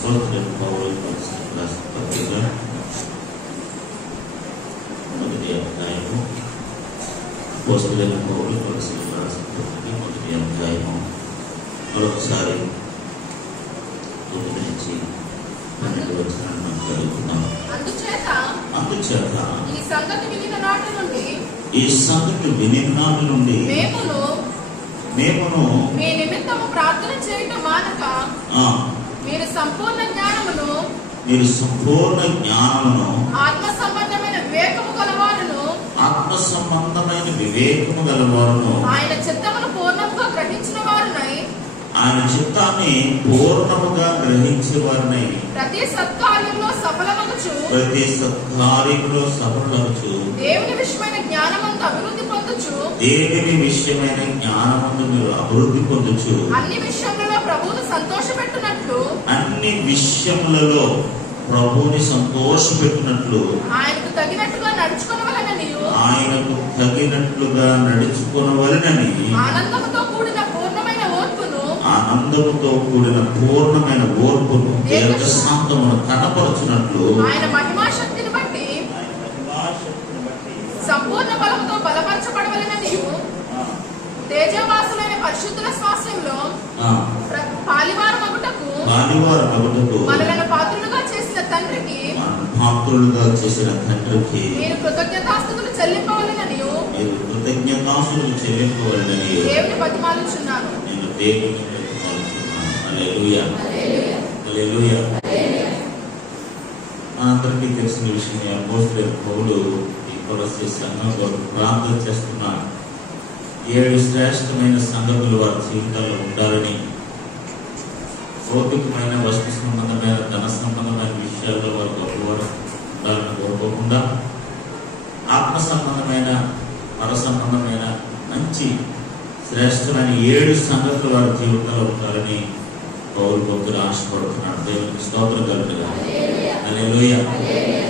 అపోస్తలుడైన పౌలు రాసిన పత్రిక మొదటి అధ్యాయము, అపోస్తలుడైన పౌలు రాసిన పత్రిక మొదటి అధ్యాయము మరొకసారి 9 నుంచి 12 వచనాలను మనం చదువుకున్నాం. అందుచేత ఈ సంగతి వినిన నాటి నుండి మేమును మీ నిమిత్తము ప్రార్థన చేయటం మానక మీరు సంపూర్ణ జ్ఞానమును ఆత్మ సంబంధమైన వివేకము గలవారును ఆయన చిత్తమును పూర్ణముగా గ్రహించిన వారునై ప్రతి సత్కార్యంలో సఫలమగుచు దేవుని విషయమైన జ్ఞానమందు అభివృద్ధి పొందుచు అన్ని విషయములలో ప్రభువును సంతోషపెట్టునట్లు ఆయనకు తగినట్టుగా నడుచుకొనవలెనని ఆనందముతో కూడిన పూర్ణమైన ఓర్పును దీర్ఘశాంతమును కనపరచునట్లు ఆయన మహిమా శక్తిని బట్టి సంపూర్ణ బలముతో బలపరచబడవలెనని తేజవాసులైన పరిశుద్ధుల స్వాస్థ్యంలో పాలివారమగుటకు మనలను పాత్రులుగా చేసిన తండ్రికి మీరు కృతజ్ఞతాస్తుతులు చెల్లింపవలెనని దేవుని బతిమాలుచున్నాను. అందరికీ తెలిసిన విషయం, అపోస్తలుడైన పౌలు ఈ కొలస్సీ సంఘం కొరకు ప్రార్థన చేస్తున్నాడు. 7 శ్రేష్టమైన సంగతులు వారి జీవితాల్లో ఉండాలని, భౌతికమైన వస్తు సంబంధమైన ధన సంబంధమైన విషయాల్లో వారు గొప్పవారు ఉండాలని కోరుకోకుండా ఆత్మ సంబంధమైన పర సంబంధమైన మంచి శ్రేష్టమైన 7 సంగతులు వారి జీవితంలో ఉండాలని పౌలు భక్తులు ఆశపడుతున్నాడు. దేవునికి స్తోత్రం కలుగుగా. హల్లెలూయా.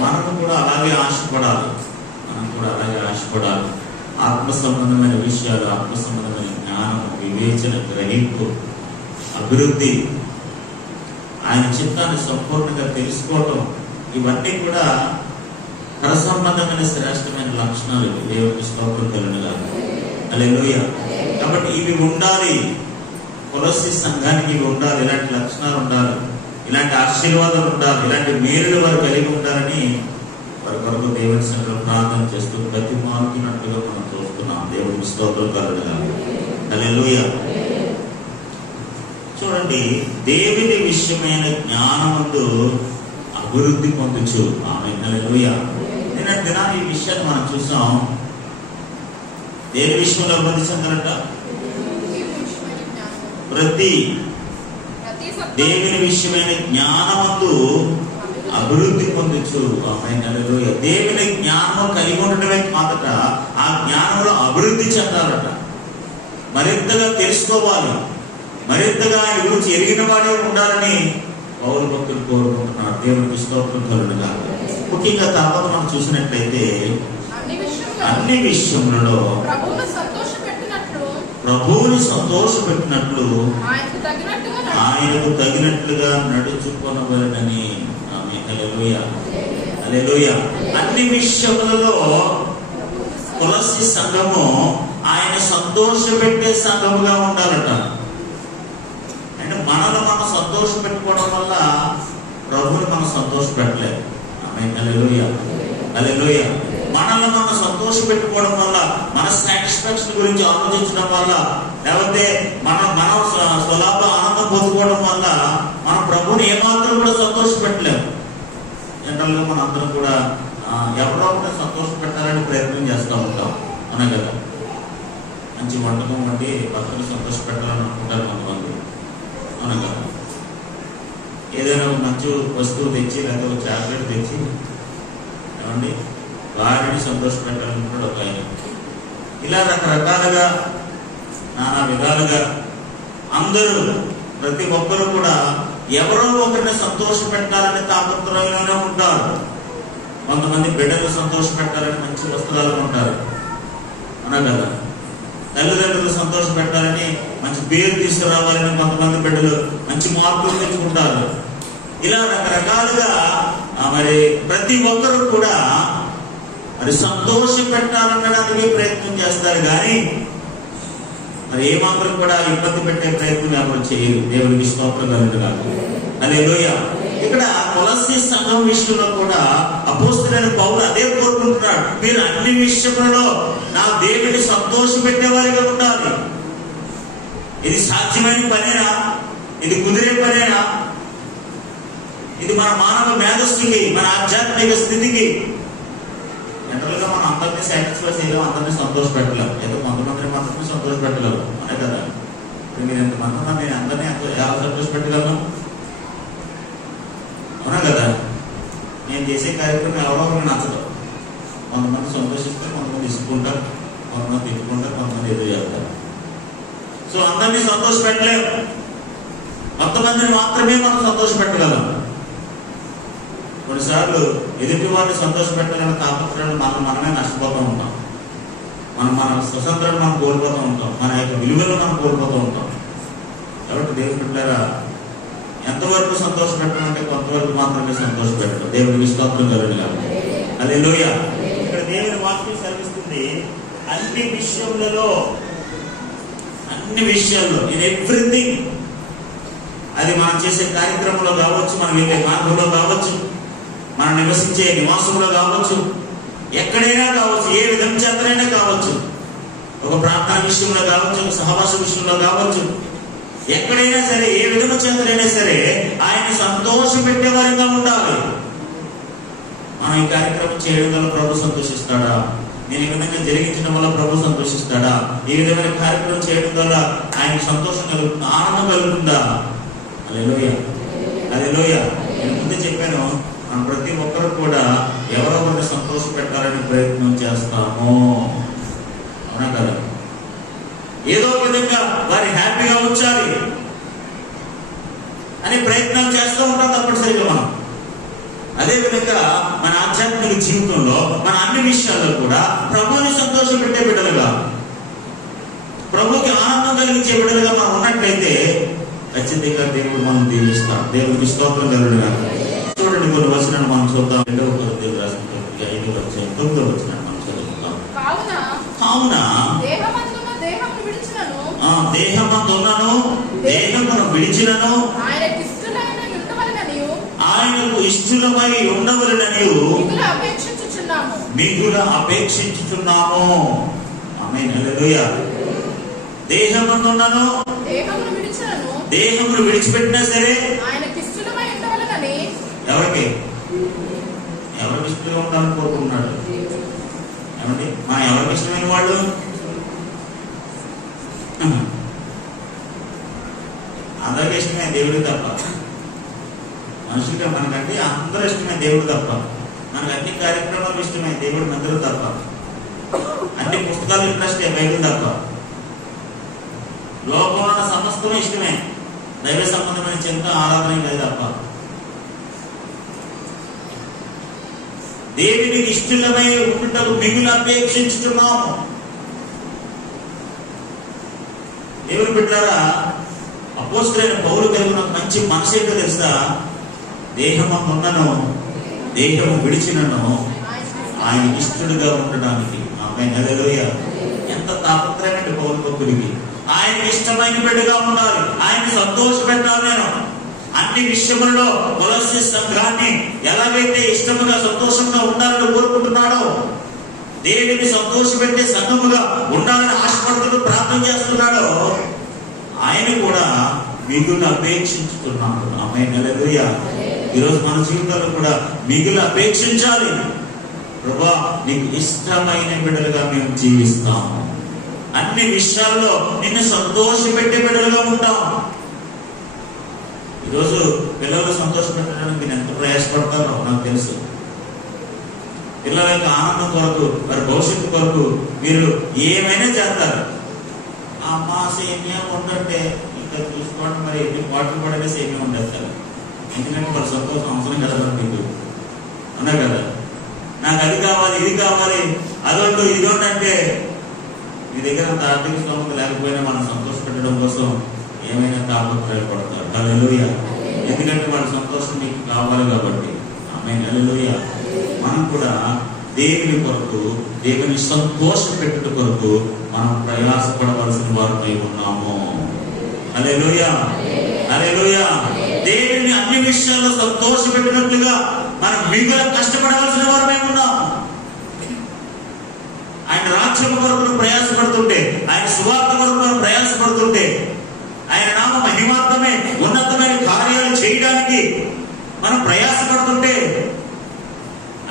మనము కూడా అలాగే ఆశపడాలి. ఆత్మ సంబంధమైన విషయాలు, ఆత్మ సంబంధమైన జ్ఞానం, వివేచన, గ్రహింపు, అభివృద్ధి, ఆయన చిత్తాన్ని సంపూర్ణంగా తెలుసుకోవటం, ఇవన్నీ కూడా పర సంబంధమైన శ్రేష్టమైన లక్షణాలు. దేవునికి స్తోత్రం కలుగుగా. హల్లెలూయా. కాబట్టి ఇవి ఉండాలి, కొలస్సీ సంఘానికి ఇవి ఉండాలి, ఇలాంటి లక్షణాలు ఉండాలి, ఇలాంటి ఆశీర్వాదాలు ఉండాలి, ఇలాంటి మేలులు వారు కలిగి ఉండాలని వారి కొరకు దేవుని సన్నిధిలో ప్రార్థన చేస్తూ బతిమాలుతున్నట్లుగా మనం చూస్తున్నాం. దేవునికి స్తోత్రం కలుగుగా. హల్లెలూయా. చూడండి, దేవుని విషయమైన జ్ఞానమందు అభివృద్ధి పొందుచు. ఆమేన్. హల్లెలూయా. నిన్నటి దినాన్ని ఈ విషయాన్ని మనం చూసాం. దేని విషయంలో అభివృద్ధి చెందాలంట? ప్రతి దేవుని విషయమైన జ్ఞానమందు అభివృద్ధి పొందొచ్చు. ఆమేన్. హల్లెలూయా. దేవుని జ్ఞానం కలిగి ఉండటమే కాదట, ఆ జ్ఞానంలో అభివృద్ధి చెందాలట. మరింతగా తెలుసుకోవాలి, మరింతగా ఆయన గురించి ఎరిగిన వాడే ఉండాలని పౌలు భక్తులు కోరుకుంటున్నారు. దేవునికి స్తోత్రం కలుగుగా. ముఖ్యంగా తర్వాత మనం చూసినట్లయితే అన్ని విషయములలో ప్రభువుని సంతోషపెట్టినట్లు ఆయనకు తగినట్లుగా నడుచుకొనవలెనని. ఆమేన్. హల్లెలూయా. హల్లెలూయా. అన్ని విషయములలో కొలస్సీ సంఘము ఆయన సంతోషపెట్టే సంఘముగా ఉండాలట. అంటే మనల్ని మనం సంతోష పెట్టుకోవడం వల్ల ప్రభువుని మనం సంతోష పెట్టలేదు. ఆమేన్. హల్లెలూయా. హల్లెలూయా. మనల్ని మనం సంతోష పెట్టుకోవడం వల్ల, మన సాటిస్ఫాక్షన్ గురించి ఆలోచించడం వల్ల, లేకపోతే మనం స్వలాభ ఆనందం పొందుకోవడం వల్ల మన ప్రభువుని ఏమాత్రం కూడా సంతోష పెట్టలేము. జనరల్ గా మన అందరం కూడా ఎవరో ఒకటి సంతోష పెట్టాలని ప్రయత్నం చేస్తూ ఉంటాం. అవునా కదా? మంచి వంటకం వండి భక్తులు సంతోష పెట్టాలని అనుకుంటారు కొంతమంది. అవునా కదా? ఏదైనా మంచి వస్తువు తెచ్చి, లేకపోతే ఒక చాక్లెట్ తెచ్చి ఏమండి వారిని సంతోష పెట్టాలనుకుంటాడు ఒక ఆయన. ఇలా రకరకాలుగా, నానా విధాలుగా అందరూ, ప్రతి ఒక్కరు కూడా ఎవరో ఒకరిని సంతోష పెట్టాలని తాపత్రయంలోనే ఉంటారు. కొంతమంది బిడ్డలు సంతోష పెట్టాలని మంచి వస్త్రాలు ఉంటారు. అవునా కదా? తల్లిదండ్రులు సంతోష పెట్టాలని, మంచి పేరు తీసుకురావాలని కొంతమంది బిడ్డలు మంచి మార్కులు తెచ్చుకుంటారు. ఇలా రకరకాలుగా మరి ప్రతి ఒక్కరు కూడా మరి సంతోష పెట్టాలనడానికి ప్రయత్నం చేస్తారు, కానీ మరి ఏమాత్రం కూడా ఇబ్బంది పెట్టే ప్రయత్నం ఎవరు చేయరు. దేవునికి స్తోత్రం కలుగును. హల్లెలూయా. ఇక్కడ కొలస్సీ సంఘం విషయంలో కూడా అపోస్తలుడైన పౌలు అదే కోరుకుంటున్నాడు. మీరు అన్ని విషయములలో నా దేవుని సంతోష పెట్టేవారిగా ఉండాలి. ఇది సాధ్యమైన పనేనా? ఇది కుదిరే పనేనా? ఇది మన మానవ మేధస్సుకి, మన ఆధ్యాత్మిక స్థితికి జనరల్ గా మనం అందరినీ సాటిస్ఫై చేయలేము, అందరినీ సంతోష పెట్టలేము. ఏదో కొంతమందిని మాత్రమే సంతోష పెట్టలేము, అనే కదా. మీరు ఎంతమంది ఉన్నా నేను అందరినీ ఎలా సంతోష పెట్టగలను? అవునా కదా. నేను చేసే కార్యక్రమం ఎవరో నచ్చదు. కొంతమంది సంతోషిస్తారు, కొంతమంది ఇసుకుంటారు, కొంతమంది తిట్టుకుంటారు, కొంతమంది ఎదురు చేస్తారు. సో అందరినీ సంతోష పెట్టలేము. కొంతమందిని మాత్రమే మనం సంతోష పెట్టగలం. కొన్నిసార్లు ఎదుటి వారిని సంతోష పెట్టాలని తాపత్రయాలు మనమే నష్టపోతూ ఉంటాం. మన స్వతంత్రాన్ని మనం కోల్పోతూ ఉంటాం, మన యొక్క విలువలను మనం కోల్పోతూ ఉంటాం. కాబట్టి దేవుని బిడ్డలారా, ఎంతవరకు సంతోష పెట్టాలంటే కొంతవరకు మాత్రమే సంతోష పెట్టడం. దేవునికి స్తోత్రం కలుగును. హల్లెలూయా. ఇక్కడ దేవుని వాక్యం సెలవిస్తుంది, అన్ని విషయాల్లో ఇన్ ఎవ్రీథింగ్. అది మనం చేసే కార్యక్రమంలో కావచ్చు, మనం వెళ్ళే మార్గంలో కావచ్చు, మనం నివసించే నివాసంలో కావచ్చు, ఎక్కడైనా కావచ్చు, ఏ విధం చేతనైనా కావచ్చు, ఒక ప్రార్థన విషయంలో కావచ్చు, ఒక సహవాస విషయంలో కావచ్చు, ఎక్కడైనా సరే, ఏ విధము చేతనైనా సరే ఆయన సంతోష పెట్టేవారిగా ఉండాలి. మనం ఈ కార్యక్రమం చేయడం వల్ల ప్రభు సంతోషిస్తాడా? నేను ఈ విధంగా జరిగించడం వల్ల ప్రభు సంతోషిస్తాడా? ఈ విధమైన కార్యక్రమం చేయడం వల్ల ఆయనకు సంతోషం కలుగుతుందా, ఆనందం కలుగుతుందా? హల్లెలూయా. హల్లెలూయా. నేను ముందే చెప్పాను, మనం ప్రతి ఒక్కరు కూడా ఎవరో ఒకరిని సంతోష పెట్టాలని ప్రయత్నం చేస్తాము. అవునా కదా. ఏదో విధంగా వారి హ్యాపీగా ఉంచాలి అని ప్రయత్నాలు చేస్తూ ఉంటాం తప్పనిసరిగా మనం. అదేవిధంగా మన ఆధ్యాత్మిక జీవితంలో మన అన్ని విషయాల్లో కూడా ప్రభువుని సంతోష పెట్టే బిడ్డలుగా, ప్రభువుకి ఆనందం కలిగించే బిడ్డలుగా మనం ఉన్నట్లయితే ఖచ్చితంగా దేవుడు మనం దీవిస్తాం. దేవుడికి స్తోత్రం కలుగును. చూడండి, కొన్ని వచనాలు మనం చూద్దాం. 2వ కొరింథీయులకు రాసిన పత్రిక 5వ అధ్యాయం 9వ వచనాన్ని మనం చదువుతాం. కావున దేహమందున్నను దేహమును విడిచినను ఆయనకు ఇష్టలమై ఉండవలెనని మిగుల అపేక్షించుచున్నాము. ఆమేన్. హల్లెలూయా. దేహమందున్నను దేహమును విడిచిపెట్టినా సరే ఎవరికి ఇష్టంగా ఉండాలని కోరుకుంటున్నాడు. ఏమండి, మనం ఎవరికి ఇష్టమైన వాళ్ళు? అందరికి ఇష్టమే దేవుడికి తప్ప. మనుషులుగా మనకంటే అందరూ ఇష్టమే దేవుడు తప్ప. మనకు అన్ని కార్యక్రమాలు ఇష్టమే దేవుడు అందరూ తప్ప. అన్ని పుస్తకాలు ఇంట్రెస్ట్ బైబిల్ తప్ప. లోకంలో సమస్తమే ఇష్టమే, దైవ సంబంధమైన చింత ఆరాధన లేదు తప్ప. దేవునికి ఇష్టమై ఉండుటకు మిగులు అపేక్షించుతున్నాము. దేవుని బిడ్డలారా, అపోస్తలుడైన పౌలు కలిగిన మంచి మనసు ఏంటో తెలుసా? దేహమందున్నను దేహము విడిచినను ఆయన ఇష్టడుగా ఉండడానికి. ఆమేన్. హల్లెలూయా. ఎంత తాపత్రయమంటే పౌలు భక్తుడికి ఆయనకి ఇష్టమైన బిడ్డగా ఉండాలి, ఆయన సంతోష పెట్టాలి. నేను అన్ని విషయములలో కొలస్సీ సంఘాన్ని ఎలాగైతే ఇష్టముగా సంతోషంగా ఉండాలని కోరుకుంటున్నాడో, దేవుని సంతోష పెట్టే సంఘముగా ఉండాలని ఆశపడుతూ ప్రార్థన చేస్తున్నాడో, ఆయన కూడా మిగులు అపేక్షించుతున్నాడు. ఆమేన్. హల్లెలూయా. ఈరోజు మన జీవితాల్లో కూడా మిగులు అపేక్షించాలి. ప్రభువా, నీకు ఇష్టమైన బిడ్డలుగా మేము జీవిస్తాము, అన్ని విషయాల్లో నిన్ను సంతోష పెట్టే బిడ్డలుగా ఉంటాం. ఈరోజు పిల్లలు సంతోష పెట్టడానికి మీరు ఎంత ప్రయాసపడతారో నాకు తెలుసు. పిల్లల యొక్క ఆనందం కొరకు, వారి భవిష్యత్తు కొరకు మీరు ఏమైనా చేస్తారు. అమ్మ సేమియా ఉండంటే ఇంకా చూసుకోండి, మరి ఎన్ని వాటర్ పడగా సేమియా ఉండేస్తారు. ఎందుకంటే వాళ్ళ సంతోషం అవసరం కదా మీకు, అన్నా కదా. నాకు అది కావాలి, ఇది కావాలి, అదొండు ఇదొండు అంటే మీ దగ్గర అంత ఆర్థిక స్తోమత లేకపోయినా మనం సంతోష పెట్టడం కోసం ఏమైనా తాపత్రయాలు పడతారు. హల్లెలూయా. ఎందుకంటే వాళ్ళ సంతోషం మీకు కావాలి కాబట్టి. ఆమేన్. హల్లెలూయా. మనం కూడా దేవుని కొరకు, దేవుని సంతోష పెట్టుట కొరకు మనం ప్రయాసపడవలసిన వారమై ఉన్నాము. హల్లెలూయా. హల్లెలూయా. దేవుని అన్ని విషయాల్లో సంతోష పెట్టినట్లుగా మనం మిగుల కష్టపడవలసిన వారమై ఉన్నాము. ఆయన రాజ్యం కొరకు ప్రయాసపడుతుంటే, ఆయన సువార్త కొరకు ప్రయాసపడుతుంటే, ఆయన నామ మహిమార్థమే ఉన్నతమైన కార్యాలు చేయడానికి మనం ప్రయాసపడుతుంటే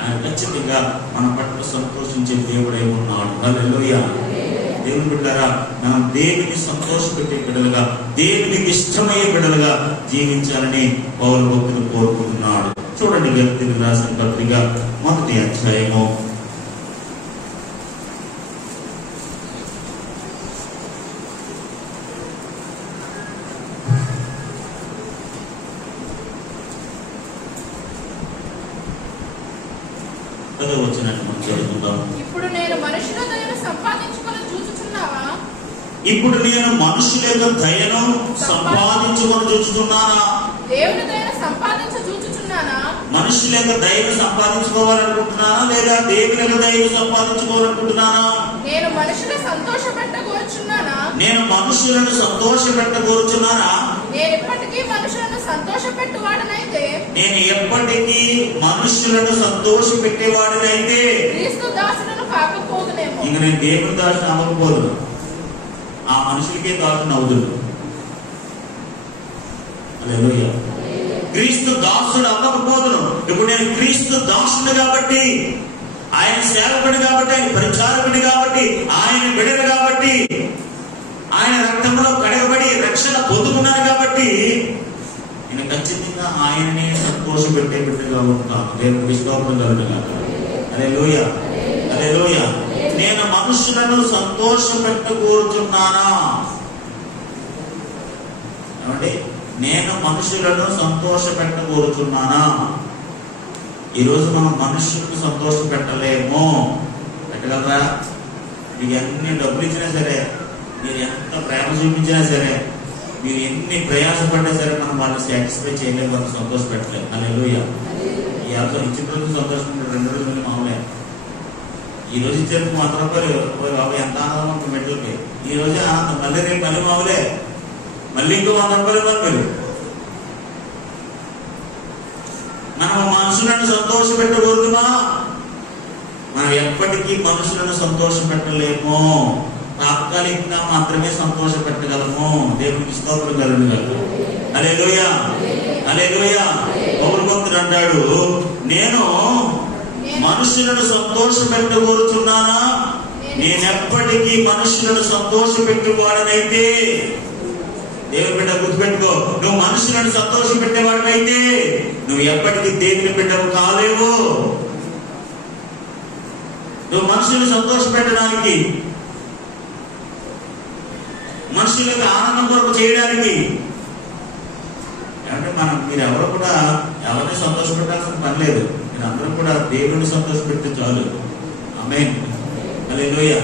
ఆయన ఖచ్చితంగా మన పట్ల సంతోషించే దేవుడై ఉన్నాడు. హల్లెలూయా. దేవుని బిడ్డలారా, మనం దేవుని సంతోషపెట్టే బిడ్డలుగా, దేవునికి ఇష్టమయ్యే బిడ్డలుగా జీవించాలని పౌలు భక్తులు కోరుకుంటున్నాడు. చూడండి, గలతీయులకు రాసిన పత్రిక 1వ అధ్యాయము 10వ వచనాన్ని మనం చదువుకుందాం. ఇప్పుడు నేను మనుషుల దయను సంపాదించుకొని చూచుచున్నావా? ఇప్పుడు నేను మనుషుల యొక్క దయను సంపాదించుకొని చూచుచున్నానా? దేవుని దయను సంపాదించ చూచుచున్నానా? మనుషుల యొక్క దయను సంపాదించుకోవాలనుకుంటున్నానా లేదా దేవుని యొక్క దయను సంపాదించుకోవాలనుకుంటున్నానా? నేను మనుషుల సంతోషపెట్టగోరుచున్నానా? నేను మనుషులను సంతోషపెట్టగోరుచున్నానా? నేను ఎప్పటికీ మనుషులను సంతోషపెట్టువాడనైతే, నేను ఎప్పటికీ మనుషులను సంతోషపెట్టేవాడినైతే క్రీస్తు దాసులను కాకపోదునేమో. ఇంక నేను దేవుని దాసుని అవ్వకపోదు, ఆ మనుషులకే దాసుని అవుదును. హల్లెలూయా. క్రీస్తు దాసుడు అవ్వకపోదును. ఇప్పుడు నేను క్రీస్తు దాసుడు కాబట్టి, ఆయన సేవకుడు కాబట్టి, ఆయన పరిచారకుడు కాబట్టి, ఆయన బిడ్డలు కాబట్టి, ఆయన రక్తంలో కడగబడి రక్షణ పొందుకున్నాను కాబట్టి నేను ఖచ్చితంగా ఆయననే సంతోషపెట్టే బిడ్డగా ఉంటాను. దేవునికి స్తోత్రం కలుగుగాక. హల్లెలూయా. హల్లెలూయా. నేను మనుషులను సంతోషపెట్టగోరుచున్నానా? ఏమండి, నేను మనుషులను సంతోషపెట్టగోరుచున్నానా? ఈరోజు మనం మనుషులకు సంతోష పెట్టలేము. పెట్టగలరా? మీకు ఎన్ని డబ్బులు ఇచ్చినా సరే, మీరు ఎంత ప్రేమ చూపించినా సరే, మీరు ఎన్ని ప్రయాసపడ్డా సరే, మనం వాళ్ళని సాటిస్ఫై చేయలేము, వాళ్ళని సంతోష పెట్టలేము. హల్లెలూయా. ఈ అవసరం ఇచ్చిన రోజు సంతోషం, 2 రోజులు మామూలే. ఈ రోజు ఇచ్చేందుకు 100 రూపాయలు ఎంత ఆనందం ఉంటుంది మెట్లకి. ఈ రోజే ఆనందం, మళ్ళీ రేపు మళ్ళీ మామూలే, మళ్ళీ ఇంకో 100 రూపాయలు ఇవ్వాలి మీరు. మనం మనుషులను సంతోష పెట్టకూడదుమా? మనం ఎప్పటికీ మనుషులను సంతోష పెట్టలేము. తాత్కాలికంగా మాత్రమే సంతోష పెట్టగలము. దేవునికి స్తోత్రం కలుగుగాక. హల్లెలూయా. హల్లెలూయా. పౌలు భక్తుడు అంటాడు, నేను మనుషులను సంతోష పెట్టగోరుచున్నానా? నేనెప్పటికీ మనుషులను సంతోష పెట్టువాడనైతే. దేవుని బిడ్డ గుర్తుపెట్టుకో, నువ్వు మనుషులను సంతోష పెట్టేవాడినైతే నువ్వు ఎప్పటికీ దేవుని బిడ్డవు కాలేవు. నువ్వు మనుషులను సంతోష పెట్టడానికి, మనుషులకు ఆనందం కొరకు చేయడానికి, అంటే మీరు ఎవరు కూడా ఎవరిని సంతోష పెట్టాల్సిన పని లేదు. మీరు అందరూ కూడా దేవుని సంతోష పెడితే చాలు. ఆమేన్. హల్లెలూయా.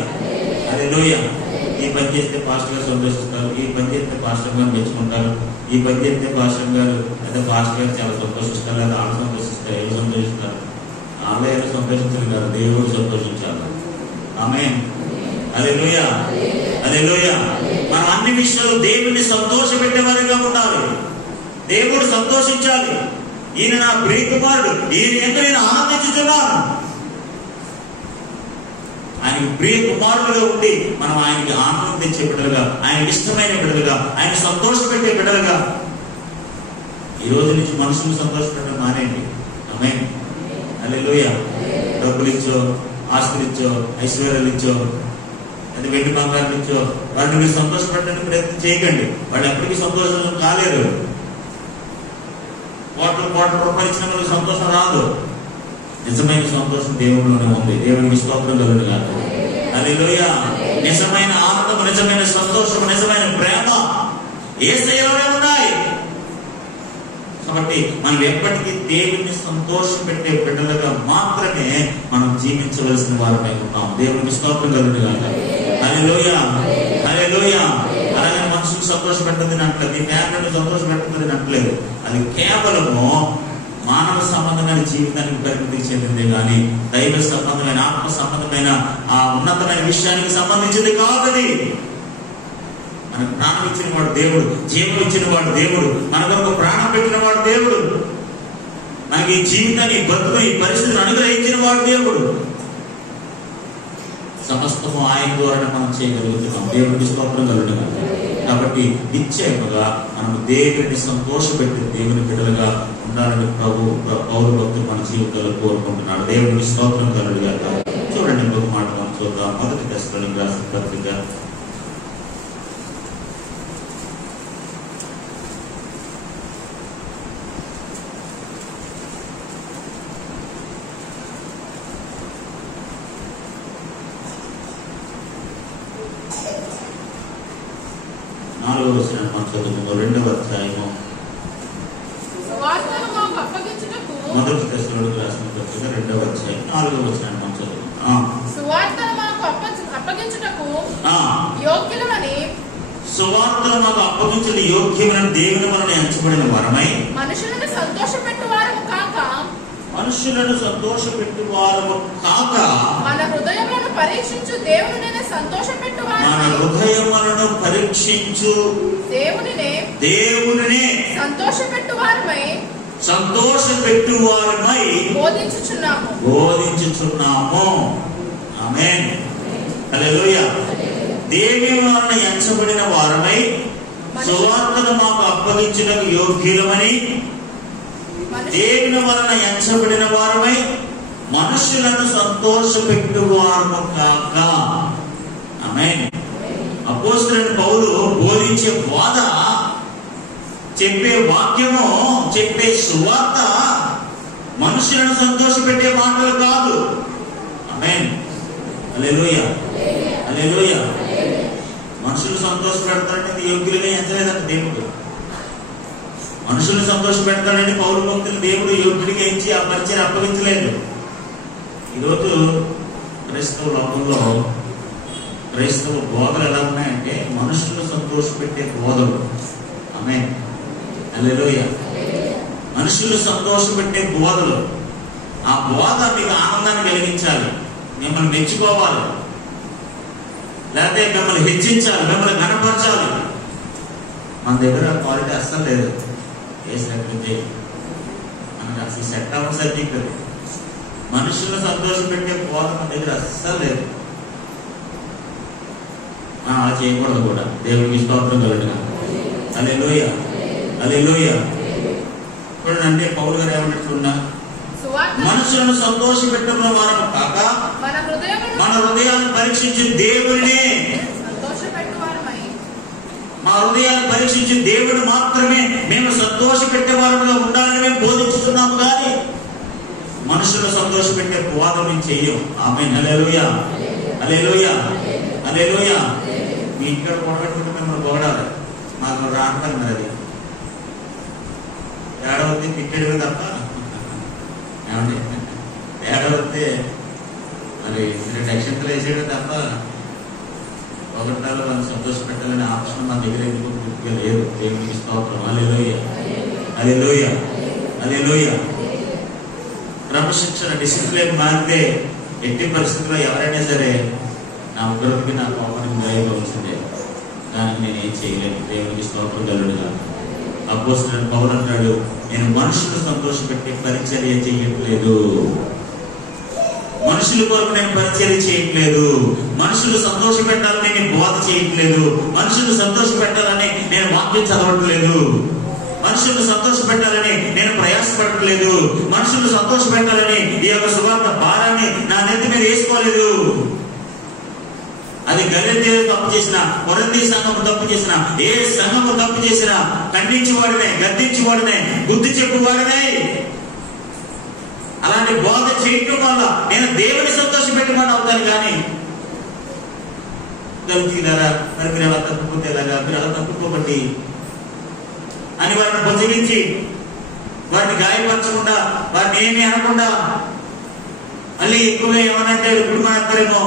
హల్లెలూయా. ఈ పని చేస్తే పాస్టర్ గారు సంతోషిస్తారు, ఈ పని చేస్తే పాస్టర్ గారు మెచ్చుకుంటారు, ఈ పని చేస్తే పాస్టర్ గారు లేదా పాస్టర్ గారు చాలా సంతోషిస్తారు, లేదా వాళ్ళు సంతోషిస్తారు. ఎవరు సంతోషిస్తారు? వాళ్ళే ఎవరు సంతోషించారు కదా, దేవుడు సంతోషించాలి. ఆమేన్. హల్లెలూయా. హల్లెలూయా. మనం అన్ని విషయాలు దేవుడిని సంతోష పెట్టేవారిగా ఉండాలి. దేవుడు సంతోషించాలి. ఈయన నా ప్రియ కుమారుడు, ఈయన ఎంత నేను ఆనందించుతున్నాను. ఆయనకి ప్రియ కుమారుడుగా ఉండి మనం ఆయనకి ఆనందం తెచ్చే బిడ్డలుగా, ఆయనకి ఇష్టమైన బిడ్డలుగా, ఆయన సంతోష పెట్టే బిడ్డలుగా ఈ రోజు నుంచి మనుషులను సంతోషపెట్టడం మానేయండి. ఆమేన్. హల్లెలూయా. డబ్బులు ఇచ్చో, ఆస్తులు ఇచ్చో, ఐశ్వర్యాలు ఇచ్చో, అది వెండి బంగారం ఇచ్చో వాటిని మీరు సంతోషపెట్టడానికి ప్రయత్నం చేయకండి. వాళ్ళు ఎప్పటికీ సంతోషం కాలేరు. కోట్ల రూపాయలు ఇచ్చిన మనకు సంతోషం రాదు. నిజమైన సంతోషం దేవుడిలోనే ఉంది. దేవునికి స్తోత్రం కలుగుగాక. హల్లెలూయా. నిజమైన ఆనందం, నిజమైన సంతోషం, నిజమైన ప్రేమ యేసయ్యలోనే ఉన్నాయి. కాబట్టి మనం ఎప్పటికీ దేవుని సంతోషం పెట్టే బిడ్డలుగా మాత్రమే మనం జీవించవలసిన వారమై ఉన్నాం. దేవునికి స్తోత్రం కలుగుగాక. హల్లెలూయా. హల్లెలూయా. అలాగే మనసుకు సంతోష పెట్టదని అంటలేదు, నీ ఫ్యామిలీని సంతోష పెట్టదని అంటలేదు. అది కేవలము మానవ సంబంధమైన జీవితానికి పరిమితి చెందింది కానీ దైవ సంబంధమైన ఆత్మ సంబంధమైన ఆ ఉన్నతమైన విషయానికి సంబంధించింది కాదది. మనకు ప్రాణం ఇచ్చిన వాడు దేవుడు, జీవం ఇచ్చిన వాడు దేవుడు, మన కొరకు ప్రాణం పెట్టిన వాడు దేవుడు, మనకి ఈ జీవితాన్ని బతుకు ఈ పరిస్థితిని అనుగ్రహించిన వాడు దేవుడు. సమస్తము ఆయన ద్వారా మనం చేయగలుగుతున్నాం. దేవుడికి స్తోత్రం కలుగుతున్నాం. కాబట్టి నిశ్చయముగా మనం దేవుడిని సంతోషపెట్టి దేవుని బిడ్డలుగా ఉండాలని పౌరు భక్తులు మన జీవితంలో కోరుకుంటున్నాడు. దేవుడికి స్తోత్రం కలుగుగాక. చూడండి ఇంకొక మాట మనం చూద్దాం. 1 తెస్సలోనికీయులకు రాసిన పత్రిక 4వ వచనం మనం చదువుకుందాం. 2వ అధ్యాయము 1 తెస్సలోనికీయులకు రాసిన పత్రిక 2వ అధ్యాయం 4వ వచనం మనం చదువుకుందాం. సువార్తను మాకు అప్పగించుటకు యోగ్యులమని, సువార్తను మాకు అప్పగించిన యోగ్యమైన దేవుని వలన ఎంచబడిన వరమై మనుషులను సంతోషపెట్టువారము కాక మన హృదయములను పరీక్షించు దేవునినే సంతోషపెట్టువారమై బోధించుచున్నాము. ఆమేన్. హల్లెలూయా. దేవుని వలన ఎంచబడిన వారమై సువార్తను మాకు అప్పగించుటకు యోగ్యులమని, దేవుని వలన ఎంచబడిన వారమై మనుషులను సంతోషపెట్టువారము కాక. ఆమేన్. అపోస్తలుడైన పౌలు బోధించే బోధ, చెప్పే వాక్యము, చెప్పే సువార్త మనుషులను సంతోషపెట్టే మాటలు కాదు. ఆమేన్. హల్లెలూయా. హల్లెలూయా. మనుషులు సంతోష పెడతాడంటే యోగ్యులుగా ఎంచలేదంట దేవుడు. మనుషులు సంతోష పెడతాడని పౌరు భక్తులు దేవుడు యోగ్యుడిగా ఇచ్చి ఆ పరిచయం అప్పగించలేదు. ఈరోజు క్రైస్తవ లోకంలో క్రైస్తవ బోధలు ఎలా ఉన్నాయంటే మనుషులు సంతోష పెట్టే బోధలు. ఆమేన్. హల్లెలూయా. మనుషులు సంతోష పెట్టే బోధలు. ఆ బోధ మీకు ఆనందాన్ని కలిగించాలి, మిమ్మల్ని మెచ్చుకోవాలి, లేకపోతే మిమ్మల్ని హెచ్చించాలి, మిమ్మల్ని గణపరచాలి. మన దగ్గర క్వాలిటీ అస్సలు లేదు. మనకు అసలు సెట్ అవ్వడం సబ్జెక్ట్. మనుషులను సంతోషపెట్టే బోధ మన దగ్గర అస్సలు లేదు. అలా చేయకూడదు కూడా. దేవుడికి స్తోత్రం కలుగుగా. హల్లెలూయా. హల్లెలూయా. చూడండి, పౌలు గారు ఏమంటున్నా, మనుషులను సంతోషపెట్టుకున్న వారము కాక మన హృదయాలను పరీక్షించి దేవుడినే, మా హృదయాన్ని పరీక్షించి దేవుడు మాత్రమే మేము సంతోష పెట్టేవారుగా ఉండాలని మేము బోధించుతున్నాము కానీ మనుషులు సంతోష పెట్టే బోధ మేము చెయ్యం. ఆమేన్. హల్లెలూయా. హల్లెలూయా. హల్లెలూయా. మీ ఇక్కడ కూడబెట్టుకుంటే మిమ్మల్ని పొగడాలి, మాకు రాంటారు. మరి అది తేడా వస్తే తిట్టేది తప్ప, ఏమండి తేడా వస్తే మరి 2 అక్షంతలు వేసేయడం తప్ప పొగట్టాలో వాళ్ళని సంతోష పెట్టాలనే ఆప్షన్ మా దగ్గర ఎందుకు పూర్తిగా లేదు. దేవునికి స్తోత్రం. హల్లెలూయా. హల్లెలూయా. హల్లెలూయా. క్రమశిక్షణ, డిసిప్లిన్ మారితే ఎట్టి పరిస్థితుల్లో ఎవరైనా సరే నా ఉగ్రతకి, నా కోపానికి దయవలసిందే. దానికి నేను ఏం చేయలేను. దేవునికి స్తోత్రం కలుగుగా. అపోస్తలుడైన పౌలు అంటాడు, నేను మనుషులు సంతోషపెట్టే పరిచర్య చేయట్లేదు, మనుషుల కొరకు నేను పరిచర్య చేయట్లేదు, మనుషులు సంతోష పెట్టాలని నేను బోధ చేయట్లేదు, మనుషులు సంతోష పెట్టాలని నేను వాక్యం చదవట్లేదు, మనుషులు సంతోష పెట్టాలని నేను ప్రయాసపడట్లేదు, మనుషులు సంతోష పెట్టాలని ఈ యొక్క సువార్త భారాన్ని నా నెత్తి మీద వేసుకోలేదు. అది గలిలయ తప్పు చేసిన, కొరింథీ సంఘము తప్పు చేసిన, ఏ సంఘము తప్పు చేసినా ఖండించేవాడినే, గద్దించేవాడినే, బుద్ధి చెప్పువాడినే. అలాంటి బోధ చేయటం వల్ల నేను దేవుని సంతోష పెట్టమని అవుతాను. కానీ గలితీయులారా, మరి మీరు ఎలా తప్పుకోతే ఎలాగా, మీరు అలా తప్పుకోకండి అని వారిని బుజ్జగించి, వారిని గాయపరచకుండా, వారిని ఏమీ అనకుండా, మళ్ళీ ఎక్కువగా ఏమనంటే విడిపోతారేమో,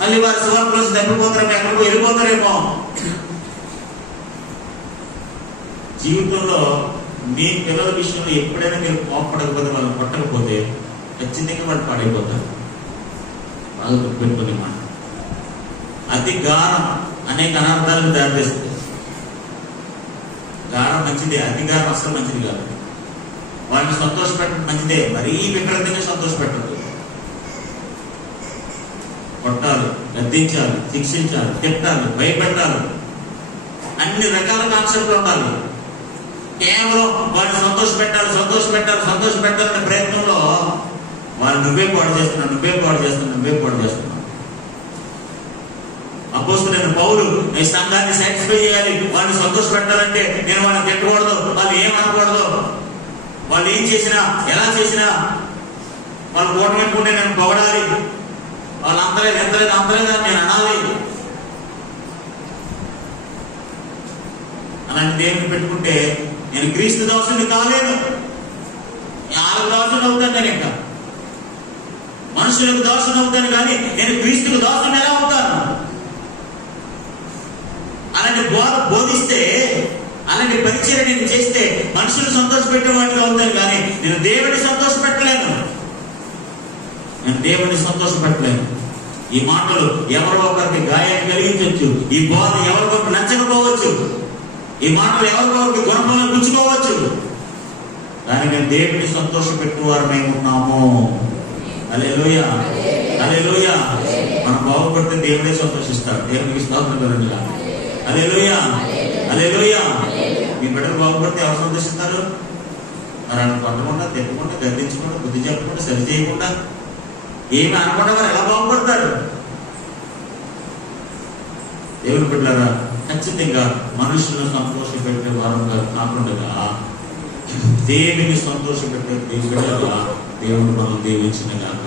మళ్ళీ వారి సువార్తలో తప్పిపోతారేమో, ఎక్కడికో వెళ్ళిపోతారేమో, జీవితంలో మీ పిల్లల విషయంలో ఎప్పుడైనా మీరు కోపపడకపోతే, వాళ్ళని కొట్టకపోతే ఖచ్చితంగా వాళ్ళు పాడైపోతారు. బాగా గుర్తుపెట్టుకునే మాట. అతి గారం అనేక అనార్థాలకు దారితీస్తుంది. గారం మంచిదే, అతి గారం అసలు మంచిది కాదు. వాళ్ళని సంతోషపెట్టడం మంచిదే, మరీ విపరీతంగా సంతోషపెట్టదు. కొట్టాలి, గద్దించాలి, శిక్షించాలి, తిట్టాలి, భయపెట్టాలి, అన్ని రకాల కాన్సెప్ట్లు ఉండాలి. కేవలం వాళ్ళని సంతోషపెట్టాలనే ప్రయత్నంలో వాళ్ళు నువ్వే పాడు చేస్తున్నావు. అపోస్తలుడైన పౌలు ఈ సంఘాన్ని సాటిస్ఫై చేయాలి, వాళ్ళని సంతోషపెట్టాలంటే నేను వాళ్ళని తిట్టకూడదు, వాళ్ళు ఏమనకూడదు, వాళ్ళు ఏం చేసినా ఎలా చేసినా వాళ్ళు ఓటమిట్టుకుంటే నేను పొగడాలి, వాళ్ళు అంతలేదు అని నేను అనాలి. అలాంటి దేవుని పెట్టుకుంటే నేను క్రీస్తు దాసుని కాలేను, వాళ్ళకి దాసుని అవుతాను. నేను ఇంకా మనుషులకు దాసుని అవుతాను, కానీ నేను క్రీస్తుకు దాసుని ఎలా అవుతాను? అలాంటి బోధిస్తే, అలాంటి పరిచయం నేను చేస్తే మనుషులు సంతోషపెట్టేవాడిగా అవుతాను, కానీ నేను దేవుడిని సంతోషపెట్టలేను. ఈ మాటలు ఎవరో ఒకరికి గాయాన్ని కలిగించవచ్చు, ఈ బోధ ఎవరికొకరికి నచ్చకపోవచ్చు, ఈ మాటలు ఎవరికొకరికి గుణపాలను పుచ్చుకోవచ్చు, కానీ మేము దేవుడిని సంతోషపెట్టువారమై ఉన్నాము. హల్లెలూయా, హల్లెలూయా. మనం బాగుపడితే దేవుడే సంతోషిస్తాడు. దేవునికి స్తోత్రం కలుగునుగా. హల్లెలూయా, హల్లెలూయా. మీ బిడ్డలు బాగుపడితే ఎవరు సంతోషిస్తారు? మరి అలా కొట్టకుండా, తిట్టకుండా, గద్దించకుండా, బుద్ధి చెప్పకుండా, సరి చేయకుండా, ఏమి అనకుండా వారు ఎలా బాగుపడతారు? దేవుని బిడ్డలారా, ఖచ్చితంగా మనుషులను సంతోషపెట్టే వారంగా కాకుండా దేవుని సంతోషపెట్టే బిడ్డలుగా దేవుడు మనం దీవించిన గాక.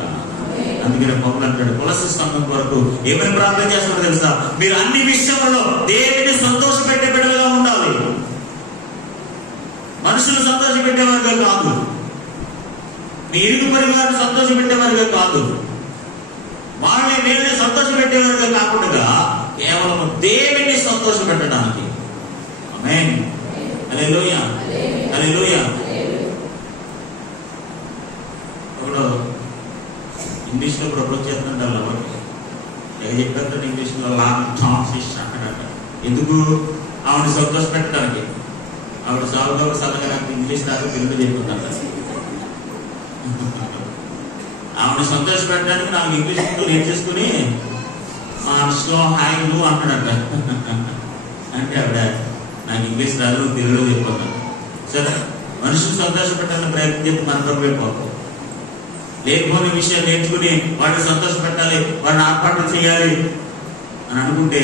అందుకనే పౌలు అంటాడు, కొలస్సీ సంఘం వరకు ఏమని ప్రార్థన చేస్తాడో తెలుసా? మీరు అన్ని విషయంలో దేవుని సంతోషపెట్టే బిడ్డలుగా ఉండాలి. మనుషులు సంతోషపెట్టేవారుగా కాదు, మీ ఇరుగు పరివారిని సంతోషపెట్టేవారుగా కాదు, వాళ్ళని వీళ్ళని సంతోషపెట్టేవారుగా కాకుండా కేవలం దేవుని సంతోషపెట్టడానికి. ఆమేన్, హల్లెలూయా, హల్లెలూయా. ఇప్పుడు ఇంగ్లీష్లో ప్రపోజ్ చేస్తుంటారు కాబట్టి ఎలా చెప్పారు? ఇంగ్లీష్లో లాంగ్ టాన్సిస్ అంటాడట. ఎందుకు? ఆవిడ సంతోషపెట్టడానికి. ఆవిడ సాగుగా సలహా నాకు ఇంగ్లీష్ రాదు, తెలుగు చెప్పుకుంటారు. ఆవిడ సంతోషపెట్టడానికి నాకు ఇంగ్లీష్ నేర్చేసుకుని స్లో హాయ్ నువ్వు అంటాడట. అంటే ఆవిడ నాకు ఇంగ్లీష్ రాదు, తెలుగులో చెప్పుకుంటాను. సరే, మనుషులు సంతోషపెట్టాలని ప్రయత్నం చేసి మన తప్పైపోతాం. లేకపోతే విషయాలు నేర్చుకుని వాటిని సంతోషపెట్టాలి, వాటిని ఆర్పాటు చేయాలి అని అనుకుంటే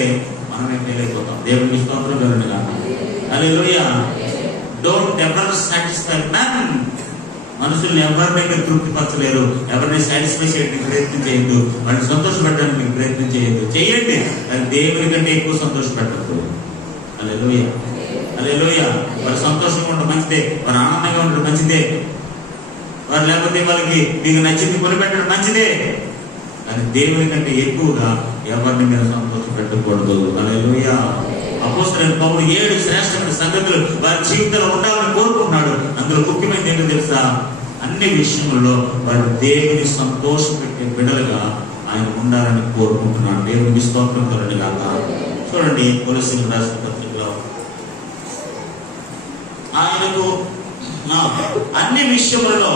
మనమే ఫెయిల్ అయిపోతాం. దేవునికి స్తోత్రం కలుగునుగా. Hallelujah. Don't ever satisfy man. మనుషుల్ని ఎవరి దగ్గర తృప్తిపరచలేరు. ఎవరిని సాటిస్ఫై చేయడానికి ప్రయత్నం చేయొద్దు, వాటిని సంతోషపెట్టడానికి మీకు ప్రయత్నం చేయండి. అది దేవుని కంటే ఎక్కువ సంతోషపెట్టద్దు. హల్లెలూయా, హల్లెలూయా. వారు సంతోషంగా ఉండడం మంచిదే, వారు ఆనందంగా ఉండడం మంచిదే, వారు లేకపోతే వాళ్ళకి మీకు నచ్చింది కొనిపెట్టడం మంచిదే, కానీ దేవుని కంటే ఎక్కువగా ఎవరిని మీరు సంతోషపెట్టకూడదు. హల్లెలూయా. అపోస్తలుడైన పౌలు 7 శ్రేష్టమైన సంగతులు వారి జీవితంలో ఉండాలని కోరుకుంటున్నాడు. అందులో ముఖ్యమైనది ఏంటో తెలుసా? అన్ని విషయంలో వారు దేవుని సంతోషపెట్టే బిడ్డలుగా ఆయన ఉండాలని కోరుకుంటున్నాడు. దేవునికి స్తోత్రం కలుగునుగా. చూడండి, కొలస్సీయులకు రాసిన పత్రికలో ఆయనకు అన్ని విషయములలో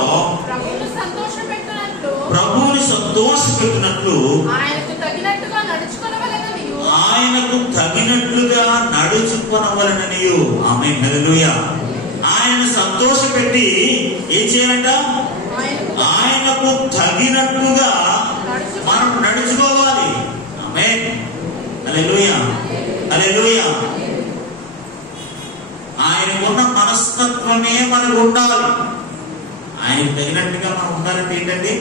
ప్రభువుని సంతోషపెట్టినట్లు ఆయనకు తగినట్లుగా నడుచుకొనవలెననియు. ఆమేన్, హల్లెలూయా. ఆయన సంతోషపెట్టి ఏం చేయాలంట? ఆయనకు తగినట్లుగా మనం నడుచుకోవాలి. ఆమేన్, హల్లెలూయా, హల్లెలూయా. ఆయనకున్న మనస్తత్వమే మనకు ఉండాలి. ఆయనకు తగినట్టుగా మనం ఉండాలంటే ఏంటంటే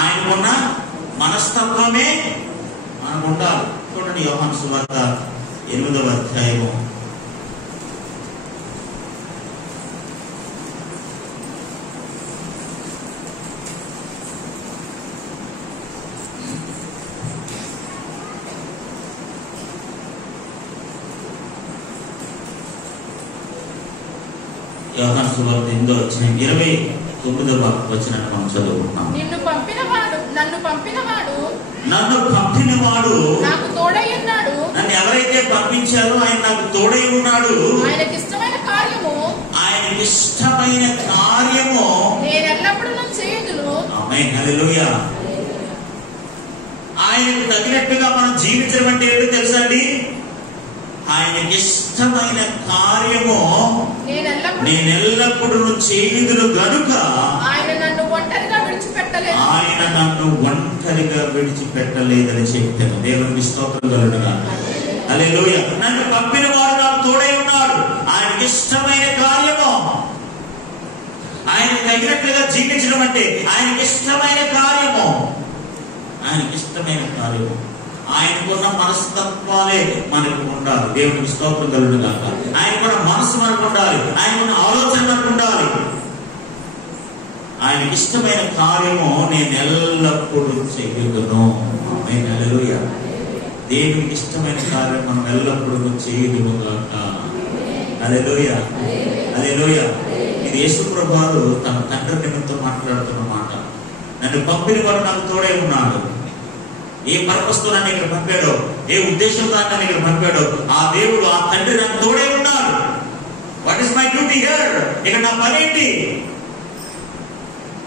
ఆయనకున్న మనస్తత్వమే మనకు ఉండాలి. చూడండి, యోహాను సువార్త 8వ అధ్యాయము 8వ యోహాను సువార్త 8వ అధ్యాయం 29వ వచనాన్ని మనం చదువుకుంటాం. నన్ను పంపినవాడు నాకు తోడై ఉన్నాడు. నన్ను ఎవరైతే పంపించారో ఆయన నాకు తోడై ఉన్నాడు. ఆయనకి ఇష్టమైన కార్యము నేను ఎల్లప్పుడూ చేయుదును. ఆమేన్, హల్లెలూయా. ఆయనకు తగినట్టుగా మనం జీవించడం అంటే ఏంటో తెలుసా అండి? ఆయనకి ఇష్టమైన కార్యము నేను ఎల్లప్పుడూ చేయుదును గనుక ఆయన నన్ను ఒంటరిగా విడిచిపెట్టలేదని చెప్తాను. దేవునికి స్తోత్రం కలుగునుగా. హల్లెలూయా. నన్ను పంపిన వాడు నాకు తోడై ఉన్నాడు. ఆయనకి ఇష్టమైన కార్యము, ఆయనకు తగినట్లుగా జీవించడం అంటే ఆయనకి ఇష్టమైన కార్యము, ఆయనకి ఇష్టమైన కార్యము. ఆయనకున్న మనస్తత్వాలే మనకు ఉండాలి. దేవునికి స్తోత్రం కలుగును గాక. ఆయనకున్న మనసు మనకు ఉండాలి, ఆయనకున్న ఆలోచన మనకు ఉండాలి. ఆయనకి ఇష్టమైన కార్యము నేను ఎల్లప్పుడూ చేయుదును. ఆమేన్, హల్లెలూయా. దేవునికి ఇష్టమైన కార్యం మనం ఎల్లప్పుడూ చేయుదుము గాక. హల్లెలూయా, హల్లెలూయా. ఇది యేసు ప్రభువు తన తండ్రి నిమిత్తం మాట్లాడుతున్న మాట. నన్ను పంపిన వాడు నాకు తోడై ఉన్నాడు. ఏ పర్పస్తో నన్ను ఇక్కడ పంపాడో, ఏ ఉద్దేశంతో నన్ను ఇక్కడ పంపాడో ఆ దేవుడు, ఆ తండ్రి నాకు తోడై ఉన్నాడు. What is my duty here? ఇక్కడ నా పని ఏంటి?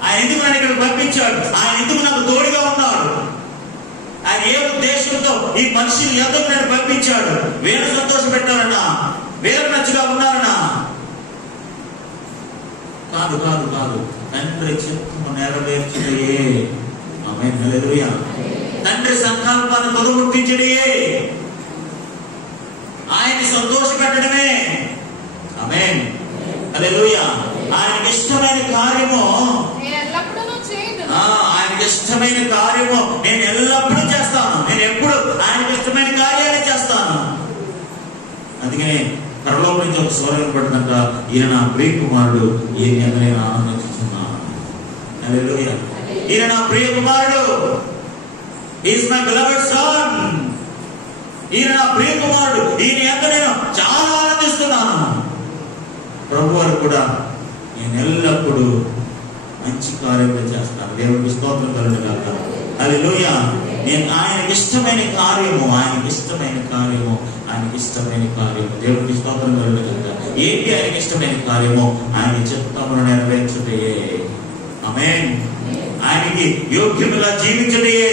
ఆయన ఎందుకు నన్ను ఇక్కడ పంపించాడు? ఆయన ఎందుకు నాకు తోడుగా ఉన్నాడు? ఆయన ఏ ఉద్దేశంతో ఈ మనిషిని ఎందుకు నన్ను పంపించాడు? వేరు సంతోష పెట్టాలన్నా, వేరు నచ్చుగా ఉన్నారన్నా? కాదు కాదు కాదు, తండ్రి చిత్తము నెరవేర్చుటయే. ఆమేన్, హల్లెలూయా. తండ్రి సంకల్పాన్ని తొలముట్టించడయే, ఆయన్ని సంతోష పెట్టడమే. ఆమేన్, హల్లెలూయా. ఆయనకి ఇష్టమైన కార్యము ఆయనకి ఇష్టమైన కార్యము నేను ఎల్లప్పుడూ చేస్తాను. నేను ఎప్పుడు ఆయనకి ఇష్టమైన కార్యాలే చేస్తాను. అందుకనే పరలోకం నుంచి ఒక స్వరం వినపడుతుందంట, ఈయన నా ప్రియ కుమారుడు, ఈయన మీద నేను ఆనందించుతున్నాను. హల్లెలూయా. ఈయన నా ప్రియ కుమారుడు, he is my beloved son. ఈయన నా ప్రియ కుమారుడు, ఈయన ఎంత నేను చాలా ఆనందిస్తున్నాను. ప్రభువారు కూడా నేను ఎల్లప్పుడూ మంచి కార్యములు చేస్తాను. దేవునికి స్తోత్రం కలుగును గాక. హల్లెలూయా. నేను ఆయనకి ఇష్టమైన కార్యము, ఆయనకి ఇష్టమైన కార్యము, ఆయనకి ఇష్టమైన కార్యము. దేవునికి స్తోత్రం కలుగును గాక. ఏంటి ఆయనకి ఇష్టమైన కార్యము? ఆయన చిత్తమును నెరవేర్చుటయే. ఆమేన్. ఆయనకి యోగ్యముగా జీవించుటయే,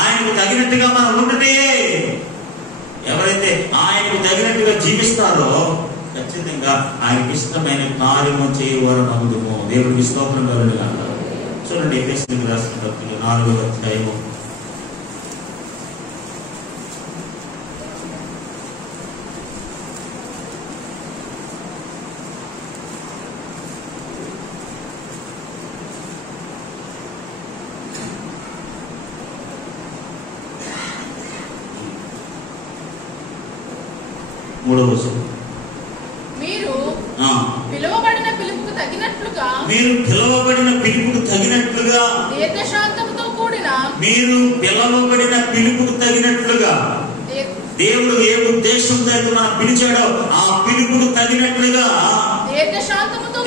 ఆయనకు తగినట్టుగా మనం ఉండటయే. ఎవరైతే ఆయనకు తగినట్టుగా జీవిస్తారో ఖచ్చితంగా ఆయనకి ఇష్టమైన కార్యము చేయవారు నమ్ముదుము. దేవుడికి స్తోత్రం కలుగును గాక. చూడండి, ఎఫెసీయులకు రాసిన పత్రిక 4వ అధ్యాయము 3వ వచనం. మీరు పిలువబడిన పిలుపుకు తగినట్లుగా దీర్ఘశాంతముతో కూడిన మీరు పిలువబడిన పిలుపుకు తగినట్లుగా దేవుడు ఏ ఉద్దేశంతో మనం పిలిచాడో ఆ పిలుపుకు తగినట్లుగా దీర్ఘశాంతముతో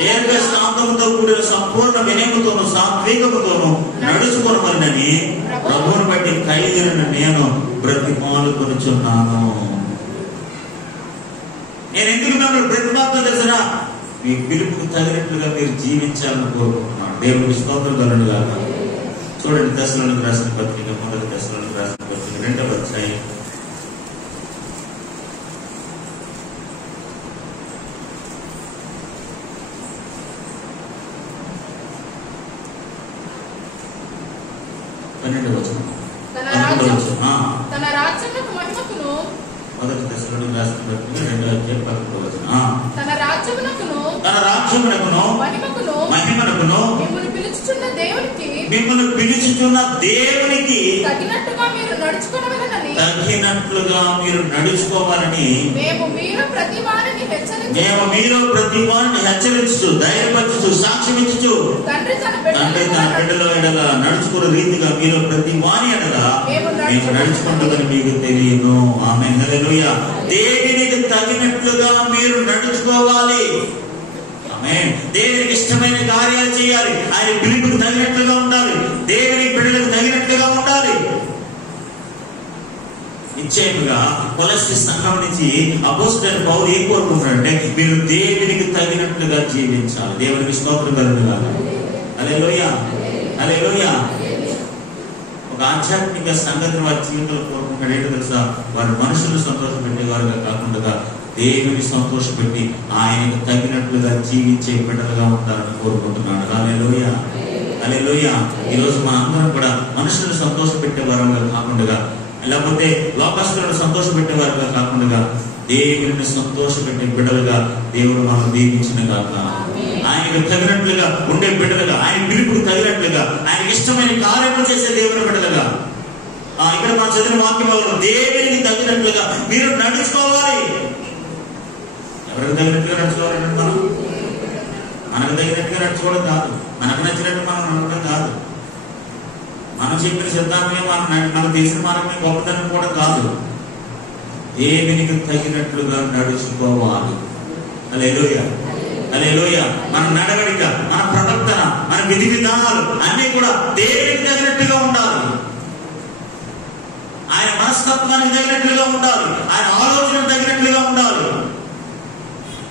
కూడిన సంపూర్ణ వినయముతోను సాత్వికముతోను నడుచుకోనమని ప్రభువును బట్టి ఖైదీలను నేను బ్రతిమాలుకొనుచున్నాను. నేను ఎందుకు మిమ్మల్ని బ్రతిమాలుతో తెలిసిన మీ పిలుపుకు తగినట్లుగా మీరు జీవించాలని కోరుకుంటున్నాను. దేవుడికి స్తోత్రం కలుగును గాక. చూడండి, దశలోనికి రాసిన పత్రిక, మొదటి దశలోనికి రాసిన పత్రిక 2వ అధ్యాయం 12వ వచనం. తన రాజ్యమునకు మహిమకును, మొదటి దశలోనికి రాసిన పత్రిక 2వ అధ్యాయం 11వ వచనం. తన రాజ్యమునకును మహిమకును మిమ్మల్ని పిలుచుచున్న దేవునికి తగినట్టుగా మీరు నడుచుకోవాలని మేము మీలో ప్రతి వారిని హెచ్చరించు, ధైర్యపరచు, సాక్ష్యం ఇచ్చు. తండ్రి తన బిడ్డల ఎడల నడుచుకునే రీతిగా మీలో ప్రతి వారి ఎడల మేము నడుచుకుంటుందని మీకు తెలియను. ఆమేన్, హల్లెలూయా. దేవునికి తగినట్లుగా మీరు నడుచుకోవాలి. ఆమేన్. దేవునికి ఇష్టమైన కార్యాలు చేయాలి. ఆయన పిలుపుకు తగినట్లుగా ఉండాలి. దేవుని బిడ్డలకు తగినట్లుగా ఉండాలి. నిశ్చయముగా కొలస్సీ సంఘం నుంచి అపోస్తలుడైన పౌలు ఏం కోరుకుంటాడంటే మీరు దేవునికి తగినట్లుగా జీవించాలి. దేవునికి స్తోత్రం కలుగునుగాక. హల్లెలూయా, హల్లెలూయా. ఒక ఆధ్యాత్మిక సంగతిని వారి జీవితంలో కోరుకుంటాడు. ఏంటో తెలుసా? వారి మనుషులు సంతోషపెట్టేవారుగా కాకుండా దేవుని సంతోషపెట్టి ఆయనకు తగినట్లుగా జీవించే బిడ్డలుగా ఉంటారని కోరుకుంటున్నాడు. హల్లెలూయా, హల్లెలూయా. ఈరోజు మన అందరం కూడా మనుషులను సంతోషపెట్టేవారుగా కాకుండా, లేకపోతే లోకస్తులను సంతోషపెట్టేవారుగా కాకుండా దేవుని సంతోషపెట్టే బిడ్డలుగా దేవుడు మనం దీవించిన కాక. ఆయనకు తగినట్లుగా ఉండే బిడ్డలుగా, ఆయన పిలుపుకు తగినట్లుగా, ఆయనకి ఇష్టమైన కార్యము చేసే దేవుని బిడ్డలుగా. ఇక్కడ మనం చదివిన వాక్యం దేవునికి తగినట్లుగా మీరు నడుచుకోవాలి. ఎవరికి తగినట్లుగా నడుచుకోవాలంటే మనం మనకు తగినట్టుగా నడుచుకోవడం కాదు, మనకు నచ్చినట్టు మనం నడవడం కాదు, మనం చెప్పిన సిద్ధాంతమే మనకు తెలిసిన మార్గమే గొప్పతనం కూడా కాదు. దేవునికి తగినట్లుగా నడుచుకోవాలి. హల్లెలూయా, హల్లెలూయా. మన నడవడిక, మన ప్రవర్తన, మన విధి విధానాలు అన్ని కూడా దేవునికి తగినట్టుగా ఉండాలి. ఆయన మనస్తత్వానికి తగినట్లుగా ఉండాలి. ఆయన ఆలోచనకు తగినట్లుగా ఉండాలి.